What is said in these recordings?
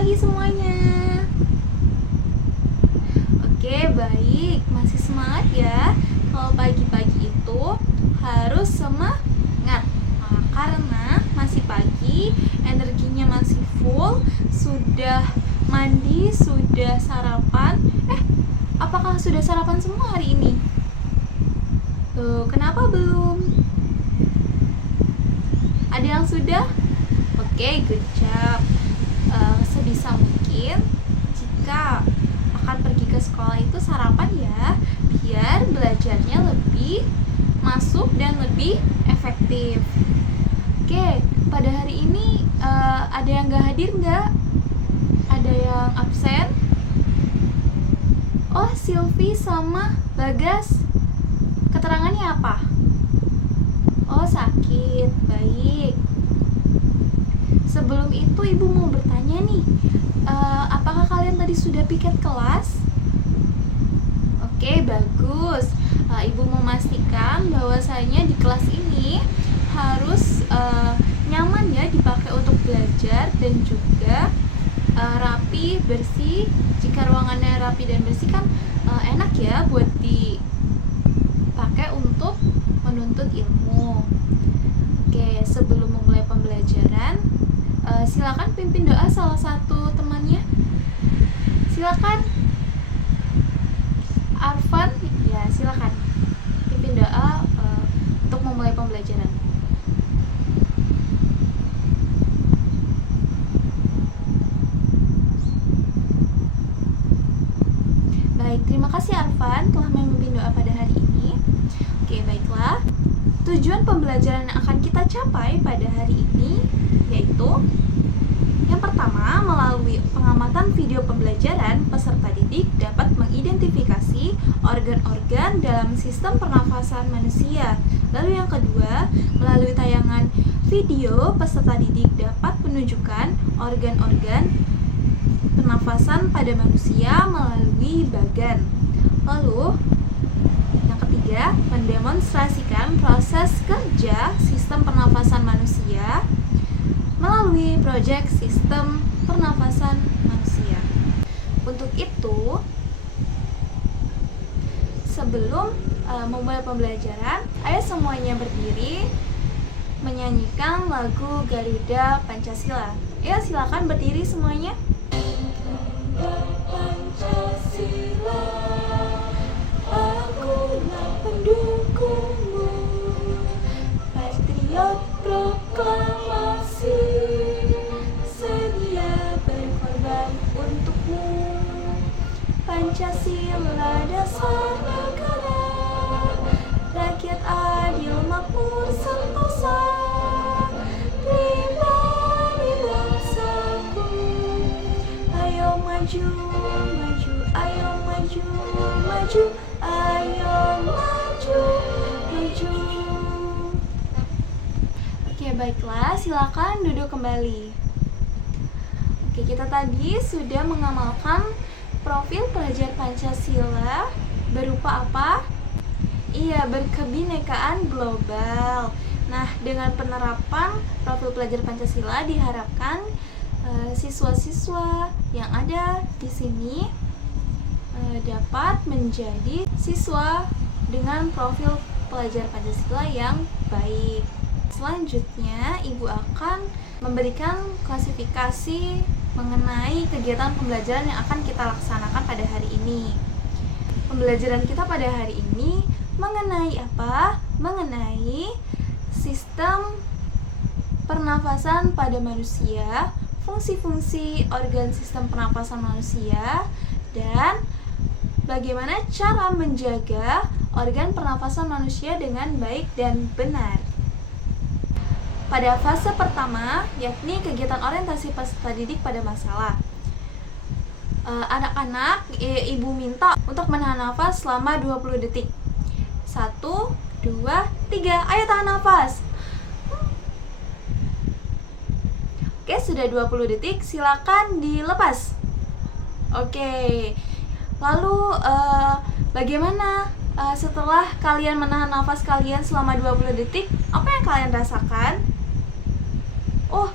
pagi semuanya. Oke, baik. Masih semangat ya? Kalau pagi-pagi itu harus semangat. Nah, karena masih pagi, energinya masih full, sudah mandi, sudah sarapan. Apakah sudah sarapan semua hari ini? Tuh, kenapa belum? Ada yang sudah? Oke, good job. Sebisa mungkin jika akan pergi ke sekolah itu sarapan ya, biar belajarnya lebih masuk dan lebih efektif. Oke, pada hari ini ada yang gak hadir nggak? Ada yang absen? Oh, Silvi sama Bagas. Keterangannya apa? Oh, sakit. Baik. Sebelum itu Ibu mau bertanya nih, apakah kalian tadi sudah piket kelas? Oke, bagus. Ibu memastikan bahwasanya di kelas ini harus nyaman ya dipakai untuk belajar dan juga rapi, bersih. Jika ruangannya rapi dan bersih kan enak ya buat dipakai untuk menuntut ilmu. Oke, sebelum memulai pembelajaran, silakan pimpin doa salah satu temannya. Silakan. Arfan, ya silakan pimpin doa untuk memulai pembelajaran. Baik, terima kasih Arfan telah memimpin doa pada hari ini. Oke, baiklah. Tujuan pembelajaran yang akan kita capai pada hari ini yaitu yang pertama, melalui pengamatan video pembelajaran, peserta didik dapat mengidentifikasi organ-organ dalam sistem pernafasan manusia. Lalu yang kedua, melalui tayangan video, peserta didik dapat menunjukkan organ-organ pernafasan pada manusia melalui bagan. Lalu yang ketiga, mendemonstrasikan proses kerja sistem pernafasan manusia melalui proyek sistem pernafasan manusia. Untuk itu, sebelum memulai pembelajaran, ayo semuanya berdiri menyanyikan lagu Garuda Pancasila. Ayo silakan berdiri semuanya. Pancasila, akulah pendukungmu, patriot proklamasi, sedia berkorban untukmu. Pancasila dasar negara, rakyat adil makmur sentosa, pribadi bangsaku. Ayo maju, maju, ayo maju, maju, ayo maju, maju. Oke, baiklah, silakan duduk kembali. Oke, kita tadi sudah mengamalkan profil pelajar Pancasila berupa apa? Iya, berkebinekaan global. Nah, dengan penerapan profil pelajar Pancasila diharapkan siswa-siswa yang ada di sini dapat menjadi siswa dengan profil pelajar Pancasila yang baik. Selanjutnya, Ibu akan memberikan klasifikasi mengenai kegiatan pembelajaran yang akan kita laksanakan pada hari ini. Pembelajaran kita pada hari ini mengenai apa? Mengenai sistem pernafasan pada manusia, fungsi-fungsi organ sistem pernapasan manusia, dan bagaimana cara menjaga organ pernapasan manusia dengan baik dan benar. Pada fase pertama, yakni kegiatan orientasi peserta didik pada masalah. Anak-anak, Ibu minta untuk menahan nafas selama 20 detik. 1, 2, 3, ayo tahan nafas. Oke, sudah 20 detik, silakan dilepas. Oke, lalu bagaimana setelah kalian menahan nafas kalian selama 20 detik, apa yang kalian rasakan? Oh,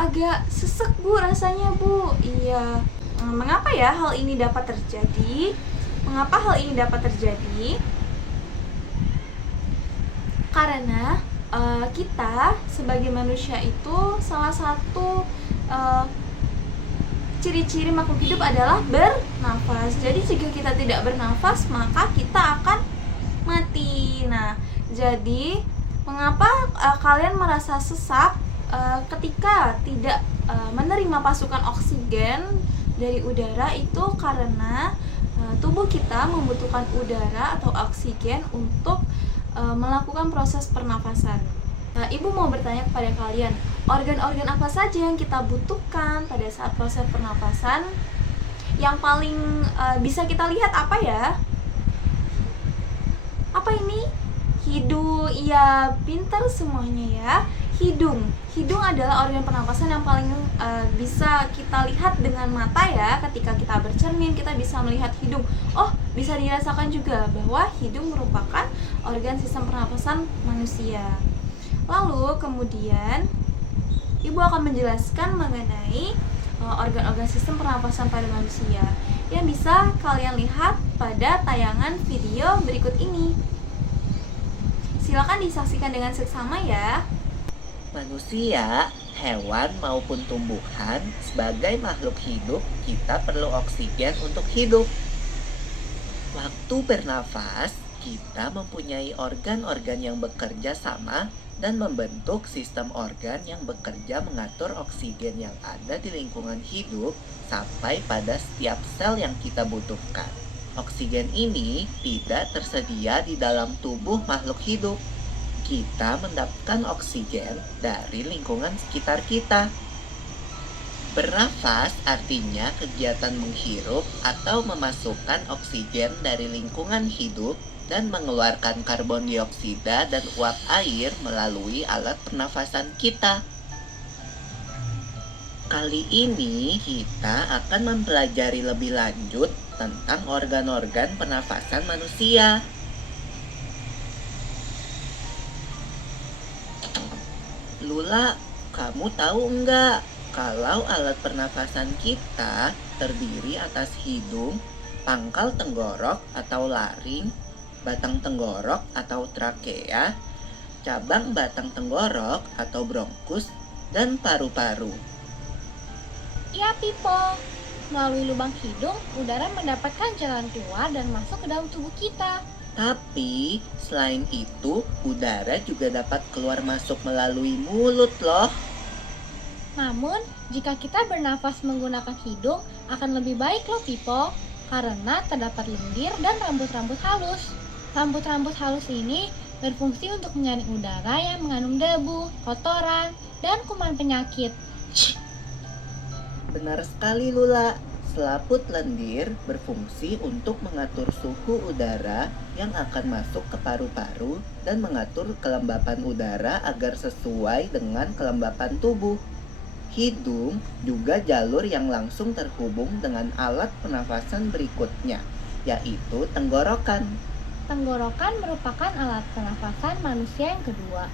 agak sesek Bu rasanya Bu. Iya. Mengapa ya hal ini dapat terjadi? Mengapa hal ini dapat terjadi? Karena kita sebagai manusia itu salah satu ciri-ciri makhluk hidup adalah bernafas. Jadi jika kita tidak bernafas, maka kita akan mati. Nah, jadi mengapa kalian merasa sesak ketika tidak menerima pasukan oksigen dari udara? Itu karena tubuh kita membutuhkan udara atau oksigen untuk melakukan proses pernafasan. Nah, Ibu mau bertanya kepada kalian, organ-organ apa saja yang kita butuhkan pada saat proses pernafasan? Yang paling bisa kita lihat apa ya? Apa ini? Hidung. Iya, pintar semuanya ya. Hidung adalah organ pernapasan yang paling bisa kita lihat dengan mata ya. Ketika kita bercermin, kita bisa melihat hidung. Oh, bisa dirasakan juga bahwa hidung merupakan organ sistem pernapasan manusia. Lalu kemudian Ibu akan menjelaskan mengenai organ-organ sistem pernapasan pada manusia yang bisa kalian lihat pada tayangan video berikut ini. Silakan disaksikan dengan seksama ya. Manusia, hewan maupun tumbuhan, sebagai makhluk hidup, kita perlu oksigen untuk hidup. Waktu bernafas, kita mempunyai organ-organ yang bekerja sama dan membentuk sistem organ yang bekerja mengatur oksigen yang ada di lingkungan hidup sampai pada setiap sel yang kita butuhkan. Oksigen ini tidak tersedia di dalam tubuh makhluk hidup. Kita mendapatkan oksigen dari lingkungan sekitar kita. Bernafas artinya kegiatan menghirup atau memasukkan oksigen dari lingkungan hidup dan mengeluarkan karbon dioksida dan uap air melalui alat pernafasan kita. Kali ini kita akan mempelajari lebih lanjut tentang organ-organ pernafasan manusia. Lula, kamu tahu enggak kalau alat pernafasan kita terdiri atas hidung, pangkal tenggorok atau laring, batang tenggorok atau trakea, cabang batang tenggorok atau bronkus, dan paru-paru. Iya, Pipo. Melalui lubang hidung, udara mendapatkan jalan keluar dan masuk ke dalam tubuh kita. Tapi, selain itu, udara juga dapat keluar masuk melalui mulut loh. Namun, jika kita bernafas menggunakan hidung, akan lebih baik loh, Pipo. Karena terdapat lendir dan rambut-rambut halus. Rambut-rambut halus ini berfungsi untuk menyaring udara yang mengandung debu, kotoran, dan kuman penyakit. Benar sekali, Lula. Selaput lendir berfungsi untuk mengatur suhu udara yang akan masuk ke paru-paru dan mengatur kelembapan udara agar sesuai dengan kelembapan tubuh. Hidung juga jalur yang langsung terhubung dengan alat pernafasan berikutnya, yaitu tenggorokan. Tenggorokan merupakan alat pernafasan manusia yang kedua.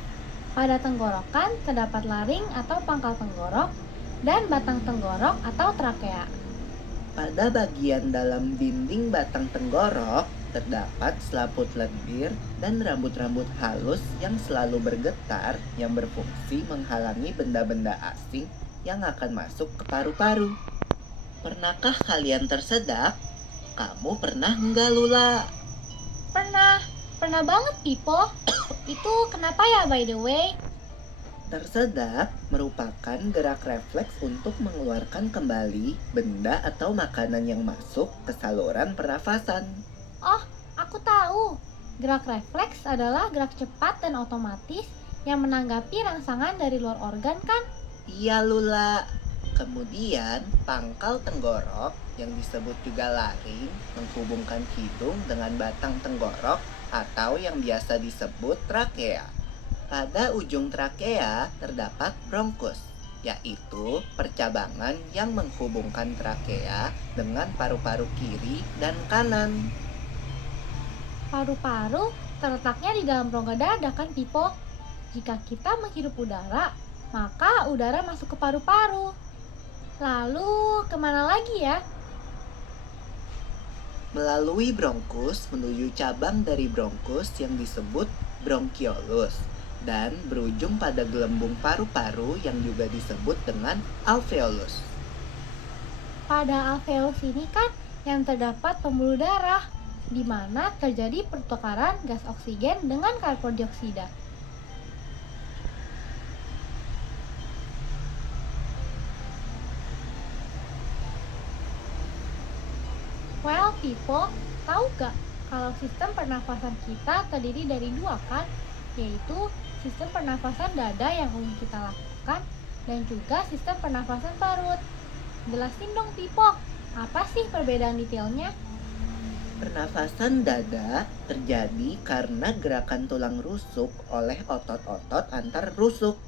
Pada tenggorokan terdapat laring atau pangkal tenggorok dan batang tenggorok atau trakea. Pada bagian dalam dinding batang tenggorok terdapat selaput lendir dan rambut-rambut halus yang selalu bergetar yang berfungsi menghalangi benda-benda asing yang akan masuk ke paru-paru. Pernahkah kalian tersedak? Kamu pernah enggak, Lula? Pernah banget, Pipo. Itu kenapa ya, by the way? Tersedak merupakan gerak refleks untuk mengeluarkan kembali benda atau makanan yang masuk ke saluran pernafasan. Oh, aku tahu. Gerak refleks adalah gerak cepat dan otomatis yang menanggapi rangsangan dari luar organ kan? Iya, Lula. Kemudian pangkal tenggorok yang disebut juga laring menghubungkan hidung dengan batang tenggorok atau yang biasa disebut trakea. Pada ujung trakea terdapat bronkus, yaitu percabangan yang menghubungkan trakea dengan paru-paru kiri dan kanan. Paru-paru terletaknya di dalam rongga dada kan, Pipo? Jika kita menghirup udara, maka udara masuk ke paru-paru. Lalu kemana lagi ya? Melalui bronkus menuju cabang dari bronkus yang disebut bronkiolus dan berujung pada gelembung paru-paru yang juga disebut dengan alveolus. Pada alveolus ini kan yang terdapat pembuluh darah, di mana terjadi pertukaran gas oksigen dengan karbon dioksida. Well, people, tahu gak kalau sistem pernafasan kita terdiri dari dua kan? Yaitu sistem pernafasan dada yang umum kita lakukan dan juga sistem pernafasan parut. Jelasin dong, people, apa sih perbedaan detailnya? Pernafasan dada terjadi karena gerakan tulang rusuk oleh otot-otot antar rusuk.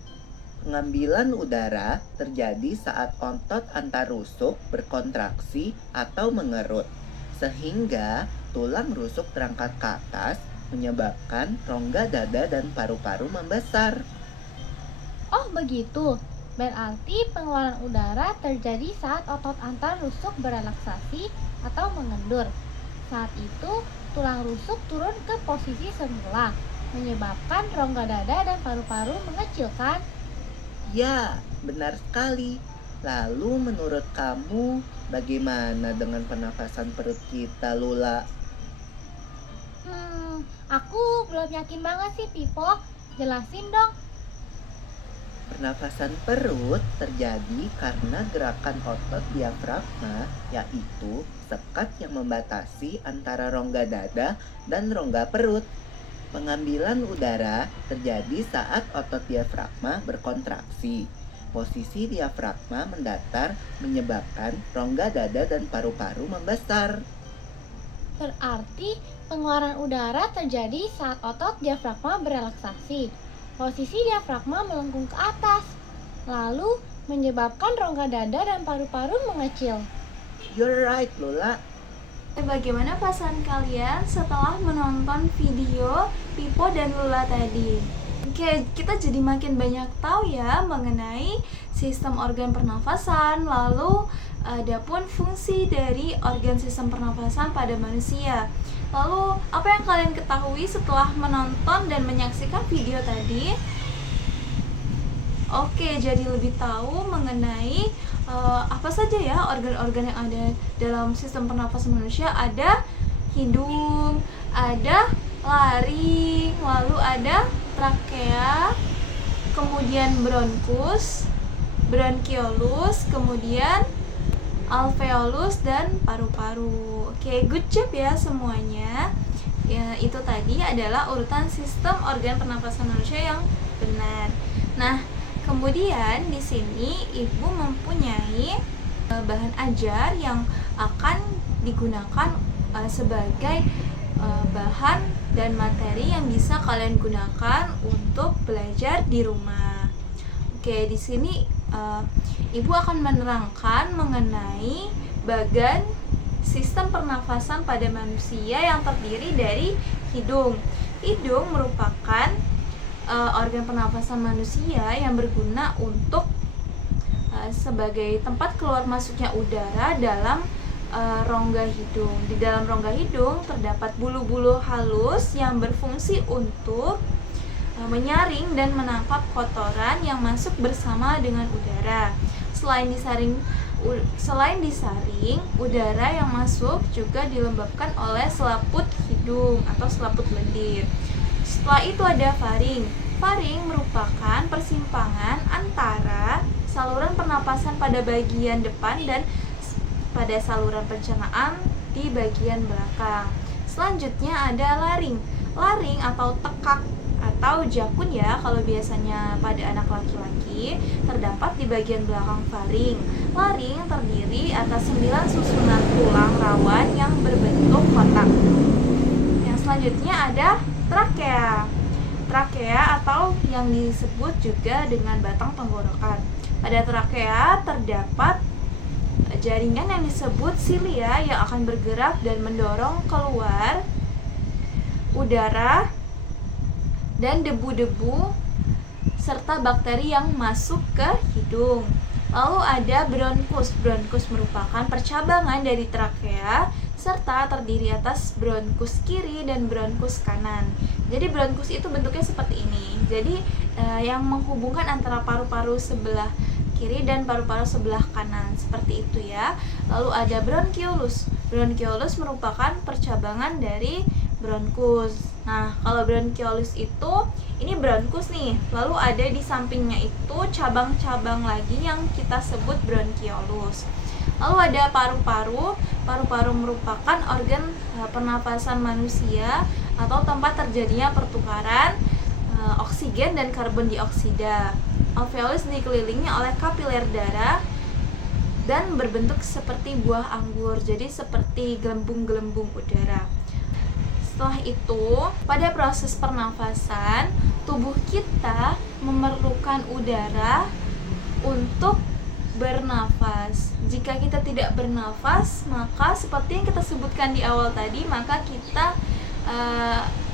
Pengambilan udara terjadi saat otot antar rusuk berkontraksi atau mengerut, sehingga tulang rusuk terangkat ke atas, menyebabkan rongga dada dan paru-paru membesar. Oh begitu, berarti pengeluaran udara terjadi saat otot antar rusuk berelaksasi atau mengendur. Saat itu, tulang rusuk turun ke posisi semula, menyebabkan rongga dada dan paru-paru mengecil kan? Ya, benar sekali. Lalu menurut kamu, bagaimana dengan pernafasan perut kita, Lula? Aku belum yakin banget sih, Pipo. Jelasin dong. Pernafasan perut terjadi karena gerakan otot diafragma, yaitu sekat yang membatasi antara rongga dada dan rongga perut. Pengambilan udara terjadi saat otot diafragma berkontraksi. Posisi diafragma mendatar menyebabkan rongga dada dan paru-paru membesar. Berarti pengeluaran udara terjadi saat otot diafragma berelaksasi. Posisi diafragma melengkung ke atas, lalu menyebabkan rongga dada dan paru-paru mengecil. You're right, Lula. Bagaimana perasaan kalian setelah menonton video Pipo dan Lula tadi? Oke, kita jadi makin banyak tahu ya mengenai sistem organ pernafasan, lalu ada pun fungsi dari organ sistem pernafasan pada manusia. Lalu, apa yang kalian ketahui setelah menonton dan menyaksikan video tadi? Oke, jadi lebih tahu mengenai apa saja ya organ-organ yang ada dalam sistem pernafasan manusia. Ada hidung, ada laring, lalu ada trakea, kemudian bronkus, bronkiolus, kemudian alveolus dan paru-paru. Oke, good job ya semuanya. Ya, itu tadi adalah urutan sistem organ pernapasan manusia yang benar. Nah, kemudian di sini Ibu mempunyai bahan ajar yang akan digunakan sebagai bahan dan materi yang bisa kalian gunakan untuk belajar di rumah. Oke, di sini Ibu akan menerangkan mengenai bagan sistem pernafasan pada manusia yang terdiri dari hidung. Hidung merupakan organ pernafasan manusia yang berguna untuk sebagai tempat keluar masuknya udara dalam rongga hidung. Di dalam rongga hidung terdapat bulu-bulu halus yang berfungsi untuk menyaring dan menangkap kotoran yang masuk bersama dengan udara. Selain disaring, udara yang masuk juga dilembabkan oleh selaput hidung atau selaput lendir. Setelah itu ada faring. Faring merupakan persimpangan antara saluran pernapasan pada bagian depan dan pada saluran pencernaan di bagian belakang. Selanjutnya ada laring. Laring atau tekak atau jakun ya, kalau biasanya pada anak laki-laki, terdapat di bagian belakang faring. Laring terdiri atas 9 susunan tulang rawan yang berbentuk kotak. Yang selanjutnya ada trakea. Trakea atau yang disebut juga dengan batang tenggorokan. Pada trakea terdapat jaringan yang disebut silia yang akan bergerak dan mendorong keluar udara dan debu-debu serta bakteri yang masuk ke hidung. Lalu ada bronkus. Bronkus merupakan percabangan dari trakea serta terdiri atas bronkus kiri dan bronkus kanan. Jadi bronkus itu bentuknya seperti ini. Jadi yang menghubungkan antara paru-paru sebelah kiri dan paru-paru sebelah kanan, seperti itu ya. Lalu ada bronkiolus. Bronkiolus merupakan percabangan dari bronkus. Nah, kalau bronkiolus itu ini bronkus nih. Lalu ada di sampingnya itu cabang-cabang lagi yang kita sebut bronkiolus. Lalu ada paru-paru. Paru-paru merupakan organ pernafasan manusia atau tempat terjadinya pertukaran oksigen dan karbon dioksida. Alveolus dikelilingi oleh kapiler darah dan berbentuk seperti buah anggur, jadi seperti gelembung-gelembung udara. Setelah itu, pada proses pernafasan, tubuh kita memerlukan udara untuk bernafas. Jika kita tidak bernafas, maka seperti yang kita sebutkan di awal tadi, maka kita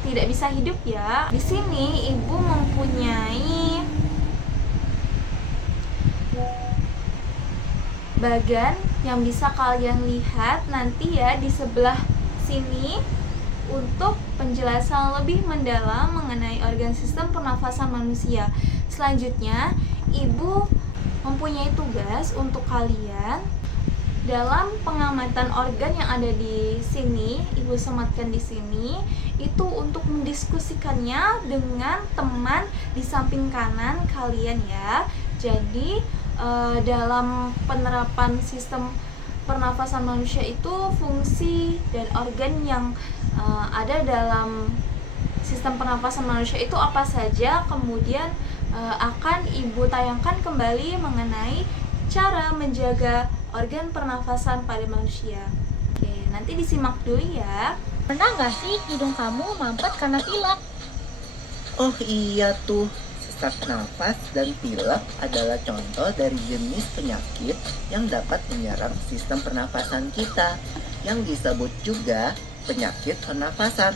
tidak bisa hidup ya. Di sini ibu mempunyai bagan yang bisa kalian lihat nanti ya di sebelah sini untuk penjelasan lebih mendalam mengenai organ sistem pernafasan manusia. Selanjutnya, ibu mempunyai tugas untuk kalian dalam pengamatan organ yang ada di sini, ibu sematkan di sini, itu untuk mendiskusikannya dengan teman di samping kanan kalian ya. Jadi dalam penerapan sistem pernafasan manusia itu fungsi dan organ yang ada dalam sistem pernafasan manusia itu apa saja, kemudian akan ibu tayangkan kembali mengenai cara menjaga organ pernafasan pada manusia. Oke, nanti disimak dulu ya. Pernah nggak sih hidung kamu mampet karena pilek? Oh iya tuh, sesak nafas dan pilek adalah contoh dari jenis penyakit yang dapat menyerang sistem pernafasan kita, yang disebut juga penyakit pernafasan.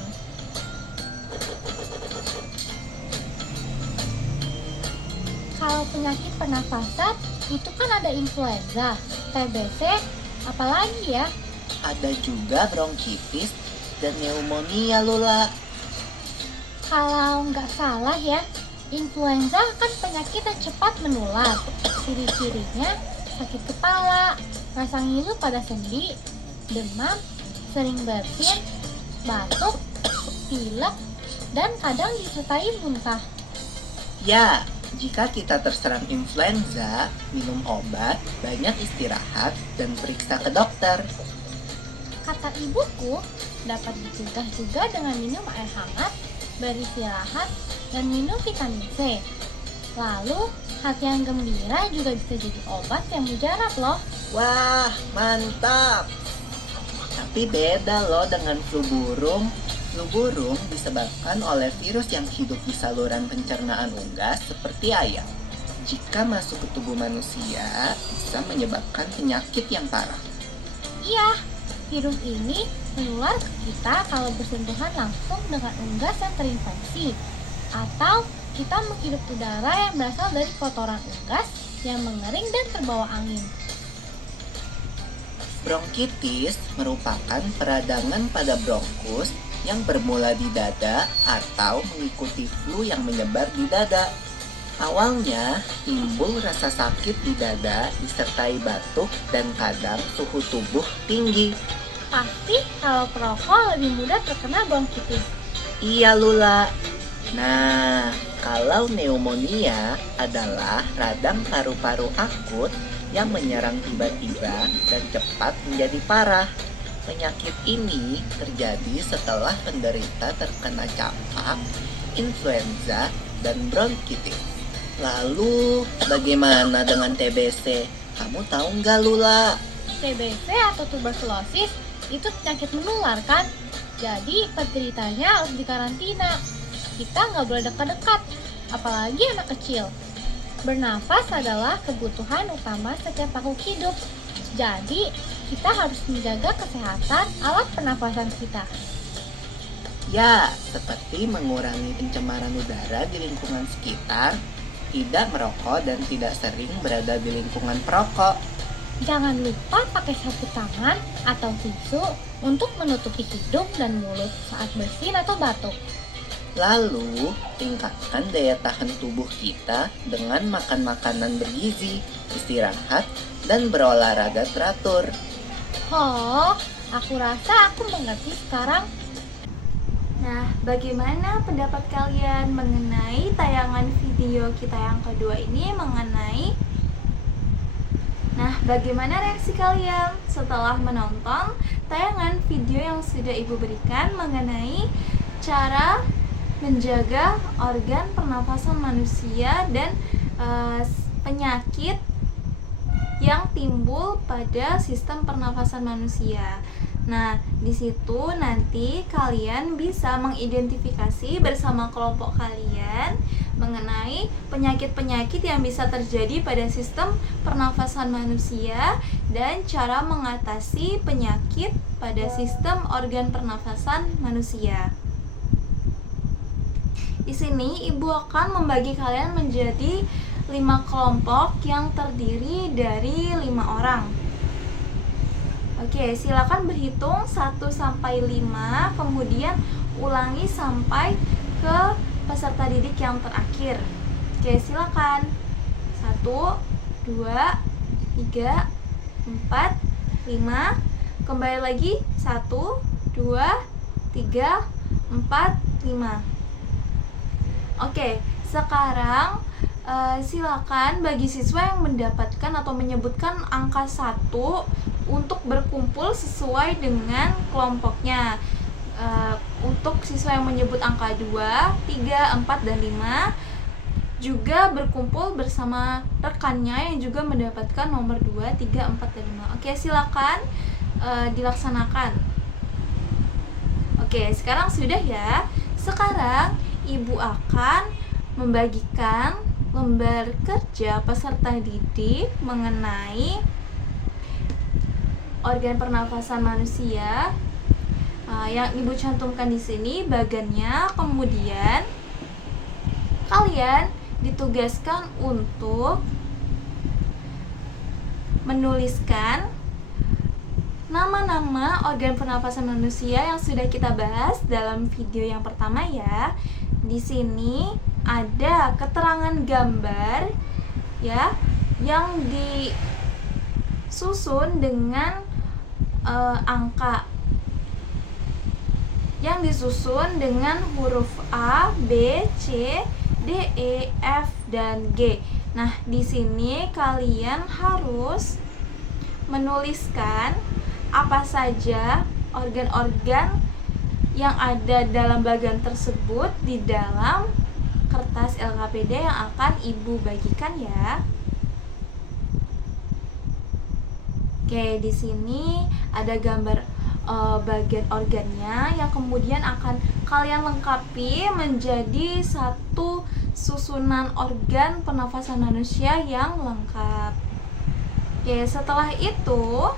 Kalau penyakit pernafasan itu kan ada influenza, TBC, apalagi ya? Ada juga bronkitis dan pneumonia Lula. Kalau nggak salah ya, influenza kan penyakit yang cepat menular. Ciri-cirinya sakit kepala, rasa ngilu pada sendi, demam, sering bersin, batuk, pilek, dan kadang disertai muntah. Ya, jika kita terserang influenza, minum obat, banyak istirahat, dan periksa ke dokter. Kata ibuku, dapat dicegah juga dengan minum air hangat, beristirahat, dan minum vitamin C. Lalu, hati yang gembira juga bisa jadi obat yang mujarab loh. Wah, mantap! Tapi beda loh dengan flu burung. Flu burung disebabkan oleh virus yang hidup di saluran pencernaan unggas seperti ayam. Jika masuk ke tubuh manusia, bisa menyebabkan penyakit yang parah. Iya, virus ini menular ke kita kalau bersentuhan langsung dengan unggas yang terinfeksi, atau kita menghirup udara yang berasal dari kotoran unggas yang mengering dan terbawa angin. Bronkitis merupakan peradangan pada bronkus yang bermula di dada atau mengikuti flu yang menyebar di dada. Awalnya timbul rasa sakit di dada disertai batuk dan kadang suhu tubuh tinggi. Pasti kalau perokok lebih mudah terkena bronkitis. Iya Lula. Nah, kalau pneumonia adalah radang paru-paru akut yang menyerang tiba-tiba dan cepat menjadi parah. Penyakit ini terjadi setelah penderita terkena campak, influenza, dan bronkitis. Lalu, bagaimana dengan TBC? Kamu tahu nggak Lula? TBC atau tuberkulosis itu penyakit menular kan? Jadi penderitanya harus dikarantina. Kita nggak boleh dekat-dekat, apalagi anak kecil. Bernafas adalah kebutuhan utama setiap makhluk hidup. Jadi, kita harus menjaga kesehatan alat pernafasan kita. Ya, seperti mengurangi pencemaran udara di lingkungan sekitar, tidak merokok dan tidak sering berada di lingkungan perokok. Jangan lupa pakai sapu tangan atau tisu untuk menutupi hidung dan mulut saat bersin atau batuk. Lalu, tingkatkan daya tahan tubuh kita dengan makan makanan bergizi, istirahat, dan berolahraga teratur. Oh, aku rasa aku mengerti sekarang. Nah, bagaimana pendapat kalian mengenai tayangan video kita yang kedua ini bagaimana reaksi kalian setelah menonton tayangan video yang sudah Ibu berikan mengenai cara menjaga organ pernafasan manusia dan penyakit yang timbul pada sistem pernafasan manusia. Nah, di situ nanti kalian bisa mengidentifikasi bersama kelompok kalian mengenai penyakit-penyakit yang bisa terjadi pada sistem pernafasan manusia dan cara mengatasi penyakit pada sistem organ pernafasan manusia. Di sini Ibu akan membagi kalian menjadi 5 kelompok yang terdiri dari 5 orang. Oke, silakan berhitung 1 sampai 5, kemudian ulangi sampai ke peserta didik yang terakhir. Oke, silakan. 1, 2, 3, 4, 5. Kembali lagi. 1, 2, 3, 4, 5. Oke, sekarang silakan bagi siswa yang mendapatkan atau menyebutkan angka 1 untuk berkumpul sesuai dengan kelompoknya. Untuk siswa yang menyebut angka 2, 3, 4, dan 5 juga berkumpul bersama rekannya yang juga mendapatkan nomor 2, 3, 4, dan 5. Oke, silakan dilaksanakan. Oke, sekarang sudah ya. Sekarang Ibu akan membagikan lembar kerja peserta didik mengenai organ pernafasan manusia yang Ibu cantumkan di sini bagannya. Kemudian kalian ditugaskan untuk menuliskan nama-nama organ pernafasan manusia yang sudah kita bahas dalam video yang pertama ya. Di sini ada keterangan gambar ya yang disusun dengan angka yang disusun dengan huruf A, B, C, D, E, F, dan G. Nah, di sini kalian harus menuliskan apa saja organ-organ yang ada dalam bagan tersebut di dalam kertas LKPD yang akan Ibu bagikan ya. Oke, di sini ada gambar bagian organnya yang kemudian akan kalian lengkapi menjadi satu susunan organ pernafasan manusia yang lengkap. Oke, setelah itu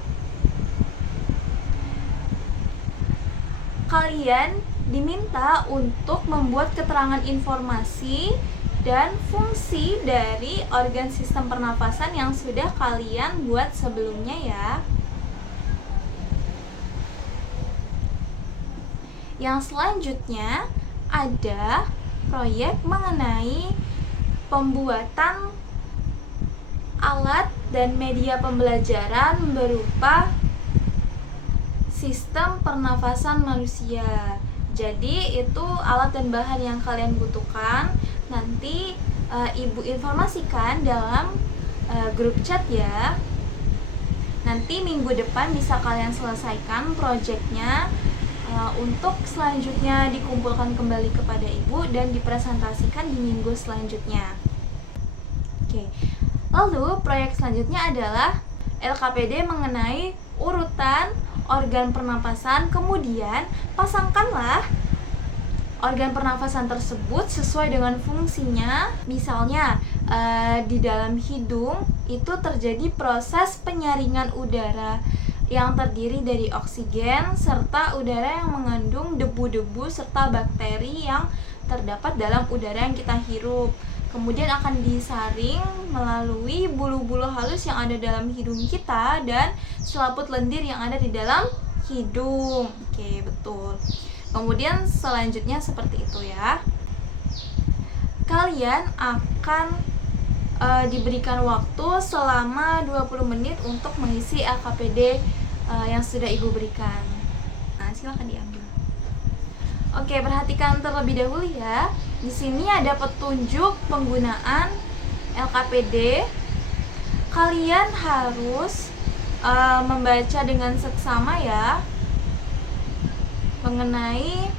kalian diminta untuk membuat keterangan informasi dan fungsi dari organ sistem pernafasan yang sudah kalian buat sebelumnya ya. Yang selanjutnya ada proyek mengenai pembuatan alat dan media pembelajaran berupa sistem pernafasan manusia. Jadi itu alat dan bahan yang kalian butuhkan. Nanti Ibu informasikan dalam grup chat ya. Nanti minggu depan bisa kalian selesaikan proyeknya, untuk selanjutnya dikumpulkan kembali kepada Ibu dan dipresentasikan di minggu selanjutnya. Oke. Lalu proyek selanjutnya adalah LKPD mengenai urutan organ pernapasan, kemudian pasangkanlah organ pernafasan tersebut sesuai dengan fungsinya. Misalnya di dalam hidung itu terjadi proses penyaringan udara yang terdiri dari oksigen serta udara yang mengandung debu-debu serta bakteri yang terdapat dalam udara yang kita hirup. kemudian akan disaring melalui bulu-bulu halus yang ada dalam hidung kita dan selaput lendir yang ada di dalam hidung. Oke, betul. Kemudian selanjutnya seperti itu ya. Kalian akan diberikan waktu selama 20 menit untuk mengisi LKPD yang sudah Ibu berikan. Nah, silakan diambil. Oke, perhatikan terlebih dahulu ya. Di sini ada petunjuk penggunaan LKPD. Kalian harus membaca dengan seksama ya mengenai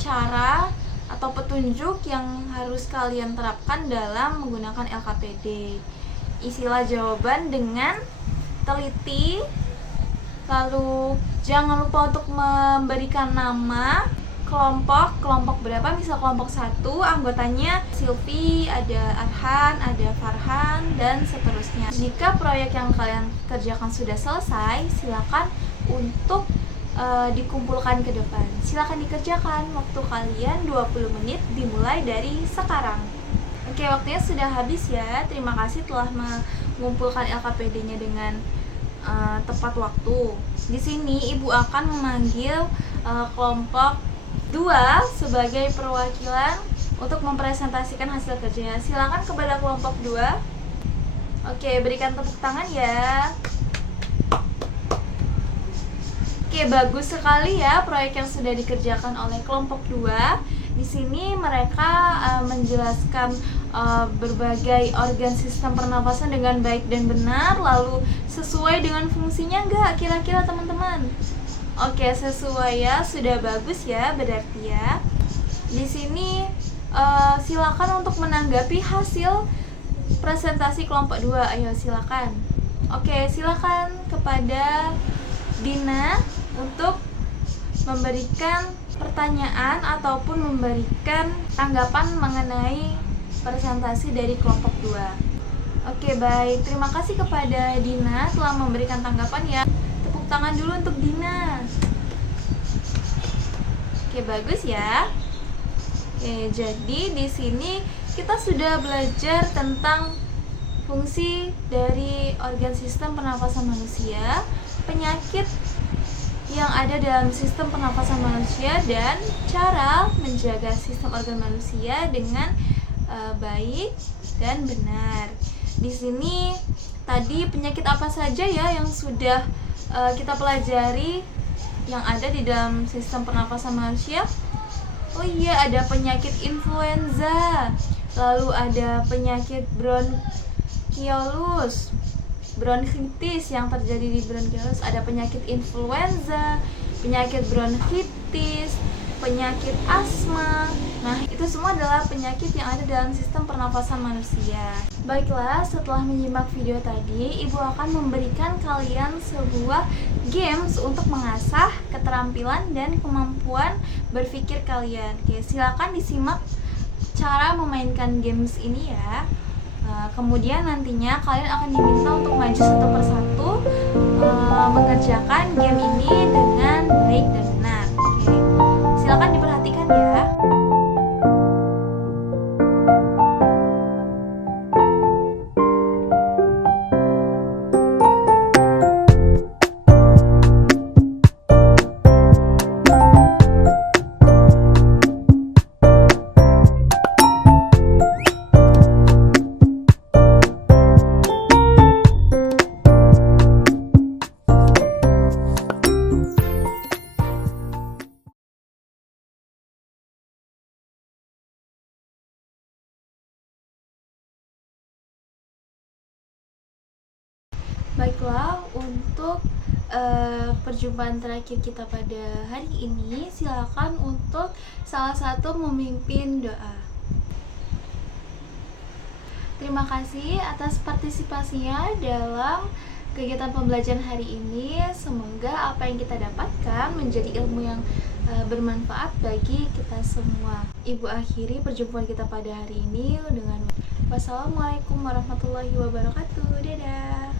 cara atau petunjuk yang harus kalian terapkan dalam menggunakan LKPD. Isilah jawaban dengan teliti. Lalu jangan lupa untuk memberikan nama kelompok berapa, misal kelompok 1 anggotanya Silvi, ada Arhan, ada Farhan, dan seterusnya. Jika proyek yang kalian kerjakan sudah selesai, silakan untuk dikumpulkan ke depan. Silakan dikerjakan, waktu kalian 20 menit dimulai dari sekarang. Oke, waktunya sudah habis ya. Terima kasih telah mengumpulkan LKPD-nya dengan tepat waktu. Di sini Ibu akan memanggil kelompok 2 sebagai perwakilan untuk mempresentasikan hasil kerja. Silakan kepada kelompok 2. Oke, berikan tepuk tangan ya. Oke, bagus sekali ya proyek yang sudah dikerjakan oleh kelompok 2. Di sini mereka menjelaskan berbagai organ sistem pernapasan dengan baik dan benar, lalu sesuai dengan fungsinya enggak kira-kira teman-teman? Oke, sesuai ya, sudah bagus ya berarti ya. Di sini silakan untuk menanggapi hasil presentasi kelompok 2. Ayo silakan. Oke, silakan kepada Dina untuk memberikan pertanyaan ataupun memberikan tanggapan mengenai presentasi dari kelompok 2. Oke, baik. Terima kasih kepada Dina telah memberikan tanggapan ya. Tepuk tangan dulu untuk Dina. Oke, bagus ya. Oke, jadi di sini kita sudah belajar tentang fungsi dari organ sistem pernapasan manusia, penyakit yang ada dalam sistem pernapasan manusia, dan cara menjaga sistem organ manusia dengan baik dan benar. Di sini tadi penyakit apa saja ya yang sudah kita pelajari yang ada di dalam sistem pernapasan manusia? Oh iya, ada penyakit influenza, lalu ada penyakit bronkitis yang terjadi di bronkiolus, ada penyakit influenza, penyakit bronkitis, penyakit asma. Nah, itu semua adalah penyakit yang ada dalam sistem pernapasan manusia. Baiklah, setelah menyimak video tadi, Ibu akan memberikan kalian sebuah games untuk mengasah keterampilan dan kemampuan berpikir kalian. Oke, silakan disimak cara memainkan games ini ya. Kemudian nantinya kalian akan diminta untuk maju satu persatu mengerjakan game ini dengan baik dan benar. Oke, silakan diperhatikan ya. Baiklah, untuk perjumpaan terakhir kita pada hari ini, silakan untuk salah satu memimpin doa. Terima kasih atas partisipasinya dalam kegiatan pembelajaran hari ini. Semoga apa yang kita dapatkan menjadi ilmu yang bermanfaat bagi kita semua. Ibu akhiri perjumpaan kita pada hari ini dengan wassalamualaikum warahmatullahi wabarakatuh. Dadah.